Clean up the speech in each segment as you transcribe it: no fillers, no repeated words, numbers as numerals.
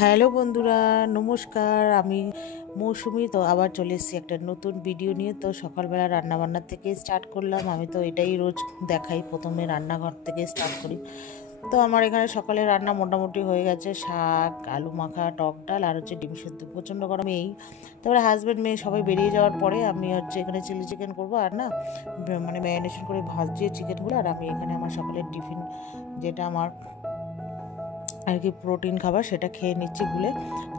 Hello বন্ধুরা, নমস্কার। আমি মৌসুমি। তো আবার চলে এসেছি একটা নতুন ভিডিও নিয়ে। তো সকালবেলা রান্নাবান্নার থেকে স্টার্ট করলাম। আমি তো এটাই রোজ দেখাই, প্রথমে রান্নাঘর থেকে স্টার্ট করি। তো আমার এখানে সকালে রান্না মোটামুটি হয়ে গেছে। শাক, আলু মাখা, টক ডাল আর হচ্ছে ডিম সেদ্ধ। প্রচণ্ড গরমে এই। তারপরে হাজব্যান্ড মেয়ে সবাই বেরিয়ে যাওয়ার পরে আমি হচ্ছে এখানে চিলি চিকেন করবো। আর না মানে ম্যারিনেশন করে ভাজিয়ে চিকেনগুলো। আর আমি এখানে আমার সকালের টিফিন, যেটা আমার আর কি প্রোটিন খাবার, সেটা খেয়ে নিচ্ছি গুলে।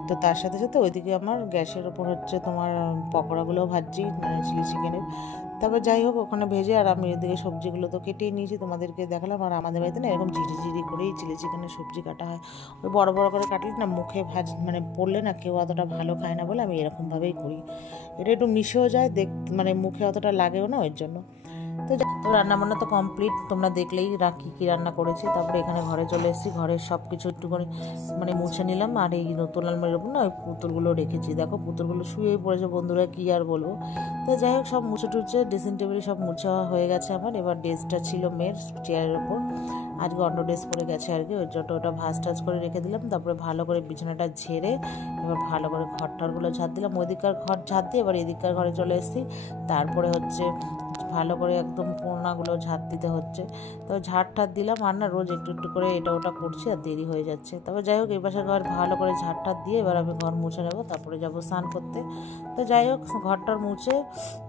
তো তার সাথে সাথে ওইদিকে আমার গ্যাসের ওপর হচ্ছে তোমার পকোড়াগুলোও ভাজছি, মানে চিলি চিকেনের। তারপর যাই হোক ওখানে ভেজে, আর আমি এদিকে সবজিগুলো তো কেটেই নিয়েছি, তোমাদেরকে দেখালাম। আর আমাদের বাড়িতে না এরকম ঝিরি ঝিরি করেই চিলি চিকেনের সবজি কাটা হয়। ওই বড় বড় করে কাটলে না মুখে মানে পড়লে না কেউ অতটা ভালো খায় না বলে আমি এরকমভাবেই করি। এটা একটু মিশেও যায়, মানে মুখে অতটা লাগেও না, ওই জন্য। তো রান্নাবান্না তো কমপ্লিট, তোমরা দেখলেই কী রান্না করেছি। তারপরে এখানে ঘরে চলে এসেছি। ঘরের সব কিছু একটুখানি মানে মুছে নিলাম। আর এই নতুন আলমারির ওপর না ওই পুতুলগুলো রেখেছি। দেখো পুতুলগুলো শুয়েই পড়েছে বন্ধুরা, কী আর বলবো। তো যাই হোক সব মুছে টুছে ড্রেসিং টেবিলে সব মুছা হয়ে গেছে আমার। এবার ড্রেসটা ছিল মেয়ের চেয়ারের ওপর, আজকে অন্য ড্রেস পরে গেছে আর কি, ওই জন্য ওটা ভাজ টাজ করে রেখে দিলাম। তারপরে ভালো করে বিছানাটা ঝেড়ে এবার ভালো করে ঘরটারগুলো ঝাড় দিলাম। ওইদিককার ঘর ঝাড় দিয়ে এবার এদিককার ঘরে চলে এসেছি। তারপরে হচ্ছে ভালো করে একদম কোণাগুলো ঝাড় দিতে হচ্ছে। তো ঝাড় ঠাড় দিলাম। আর না রোজ একটু একটু করে এটা ওটা করছি, আর দেরি হয়ে যাচ্ছে। তবে যাই হোক এই পাশের ঘর ভালো করে ঝাড় ঠাড় দিয়ে এবার আমি ঘর মুছে নেবো, তারপরে যাবো স্নান করতে। তো যাই হোক ঘরটার মুছে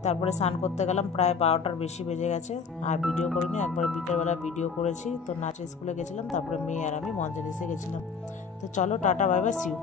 তারপরে স্নান করতে গেলাম। প্রায় 12টার বেশি বেজে গেছে। আর ভিডিও করিনি, একবার বিকেলবেলা ভিডিও করেছি। তো নাচের স্কুলে গেছিলাম, তারপরে মেয়ে আর আমি মঞ্জেরিসে গেছিলাম। তো চলো টাটা, বাই বাই, সিউ।